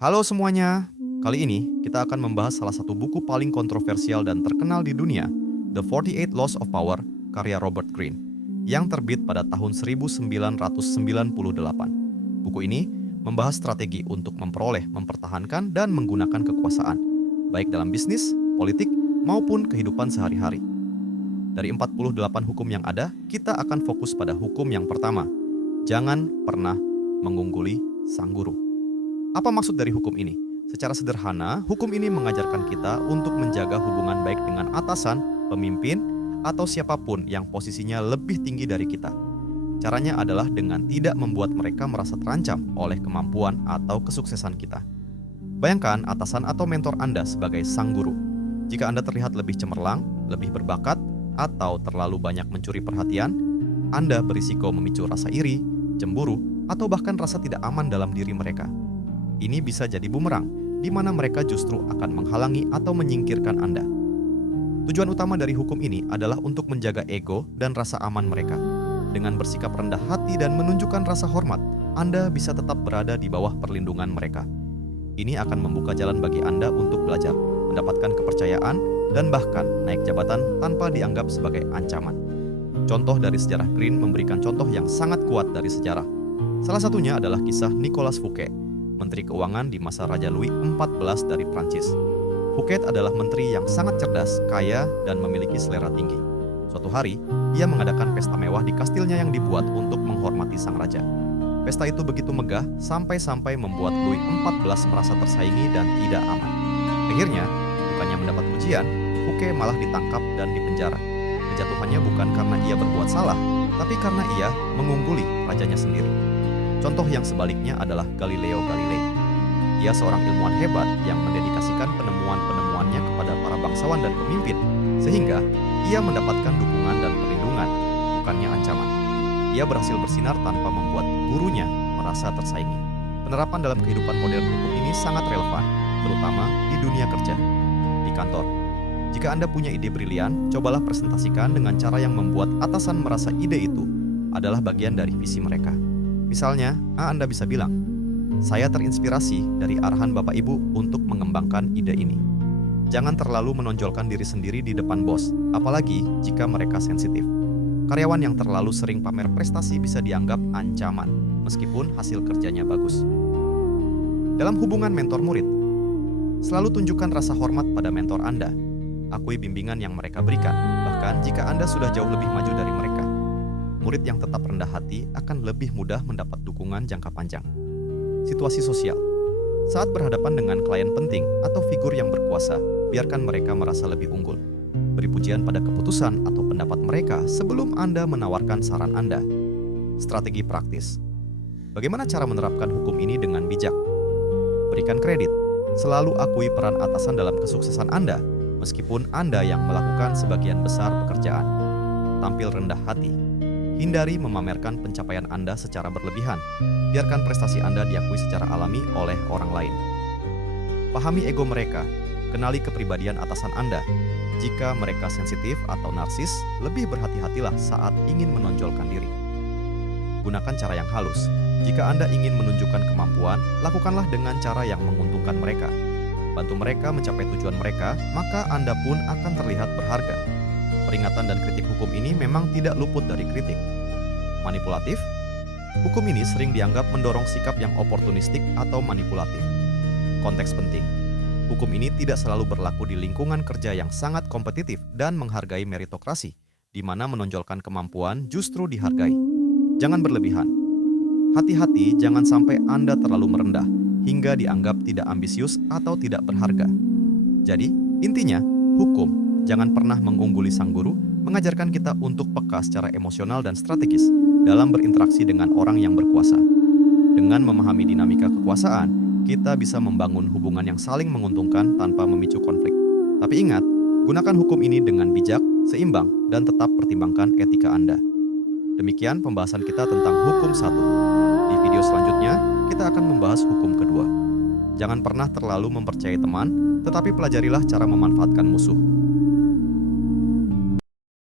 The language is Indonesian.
Halo semuanya, kali ini kita akan membahas salah satu buku paling kontroversial dan terkenal di dunia, The 48 Laws of Power, karya Robert Greene, yang terbit pada tahun 1998. Buku ini membahas strategi untuk memperoleh, mempertahankan, dan menggunakan kekuasaan, baik dalam bisnis, politik, maupun kehidupan sehari-hari. Dari 48 hukum yang ada, kita akan fokus pada hukum yang pertama, jangan pernah mengungguli sang guru. Apa maksud dari hukum ini? Secara sederhana, hukum ini mengajarkan kita untuk menjaga hubungan baik dengan atasan, pemimpin, atau siapapun yang posisinya lebih tinggi dari kita. Caranya adalah dengan tidak membuat mereka merasa terancam oleh kemampuan atau kesuksesan kita. Bayangkan atasan atau mentor Anda sebagai sang guru. Jika Anda terlihat lebih cemerlang, lebih berbakat, atau terlalu banyak mencuri perhatian, Anda berisiko memicu rasa iri, cemburu, atau bahkan rasa tidak aman dalam diri mereka. Ini bisa jadi bumerang, di mana mereka justru akan menghalangi atau menyingkirkan Anda. Tujuan utama dari hukum ini adalah untuk menjaga ego dan rasa aman mereka. Dengan bersikap rendah hati dan menunjukkan rasa hormat, Anda bisa tetap berada di bawah perlindungan mereka. Ini akan membuka jalan bagi Anda untuk belajar, mendapatkan kepercayaan, dan bahkan naik jabatan tanpa dianggap sebagai ancaman. Contoh dari sejarah Greene memberikan contoh yang sangat kuat dari sejarah. Salah satunya adalah kisah Nicolas Fouquet, Menteri Keuangan di masa Raja Louis XIV dari Prancis. Fouquet adalah menteri yang sangat cerdas, kaya, dan memiliki selera tinggi. Suatu hari, ia mengadakan pesta mewah di kastilnya yang dibuat untuk menghormati sang raja. Pesta itu begitu megah sampai-sampai membuat Louis XIV merasa tersaingi dan tidak aman. Akhirnya, bukannya mendapat pujian, Fouquet malah ditangkap dan dipenjara. Kejatuhannya bukan karena ia berbuat salah, tapi karena ia mengungguli rajanya sendiri. Contoh yang sebaliknya adalah Galileo Galilei. Ia seorang ilmuwan hebat yang mendedikasikan penemuan-penemuannya kepada para bangsawan dan pemimpin, sehingga ia mendapatkan dukungan dan perlindungan, bukannya ancaman. Ia berhasil bersinar tanpa membuat gurunya merasa tersaingi. Penerapan dalam kehidupan modern hukum ini sangat relevan, terutama di dunia kerja, di kantor. Jika Anda punya ide brilian, cobalah presentasikan dengan cara yang membuat atasan merasa ide itu adalah bagian dari visi mereka. Misalnya, Anda bisa bilang, "Saya terinspirasi dari arahan Bapak Ibu untuk mengembangkan ide ini." Jangan terlalu menonjolkan diri sendiri di depan bos, apalagi jika mereka sensitif. Karyawan yang terlalu sering pamer prestasi bisa dianggap ancaman, meskipun hasil kerjanya bagus. Dalam hubungan mentor-murid, selalu tunjukkan rasa hormat pada mentor Anda. Akui bimbingan yang mereka berikan, bahkan jika Anda sudah jauh lebih maju dari mereka. Murid yang tetap rendah hati akan lebih mudah mendapat dukungan jangka panjang. Situasi sosial. Saat berhadapan dengan klien penting atau figur yang berkuasa, biarkan mereka merasa lebih unggul. Beri pujian pada keputusan atau pendapat mereka sebelum Anda menawarkan saran Anda. Strategi praktis. Bagaimana cara menerapkan hukum ini dengan bijak? Berikan kredit. Selalu akui peran atasan dalam kesuksesan Anda, meskipun Anda yang melakukan sebagian besar pekerjaan. Tampil rendah hati. Hindari memamerkan pencapaian Anda secara berlebihan. Biarkan prestasi Anda diakui secara alami oleh orang lain. Pahami ego mereka. Kenali kepribadian atasan Anda. Jika mereka sensitif atau narsis, lebih berhati-hatilah saat ingin menonjolkan diri. Gunakan cara yang halus. Jika Anda ingin menunjukkan kemampuan, lakukanlah dengan cara yang menguntungkan mereka. Bantu mereka mencapai tujuan mereka, maka Anda pun akan terlihat berharga. Peringatan dan kritik hukum ini memang tidak luput dari kritik. Manipulatif? Hukum ini sering dianggap mendorong sikap yang oportunistik atau manipulatif. Konteks penting. Hukum ini tidak selalu berlaku di lingkungan kerja yang sangat kompetitif dan menghargai meritokrasi, di mana menonjolkan kemampuan justru dihargai. Jangan berlebihan. Hati-hati jangan sampai Anda terlalu merendah, hingga dianggap tidak ambisius atau tidak berharga. Jadi, intinya, hukum jangan pernah mengungguli sang guru, mengajarkan kita untuk peka secara emosional dan strategis dalam berinteraksi dengan orang yang berkuasa. Dengan memahami dinamika kekuasaan, kita bisa membangun hubungan yang saling menguntungkan tanpa memicu konflik. Tapi ingat, gunakan hukum ini dengan bijak, seimbang, dan tetap pertimbangkan etika Anda. Demikian pembahasan kita tentang hukum 1. Di video selanjutnya, kita akan membahas hukum kedua. Jangan pernah terlalu mempercayai teman, tetapi pelajarilah cara memanfaatkan musuh.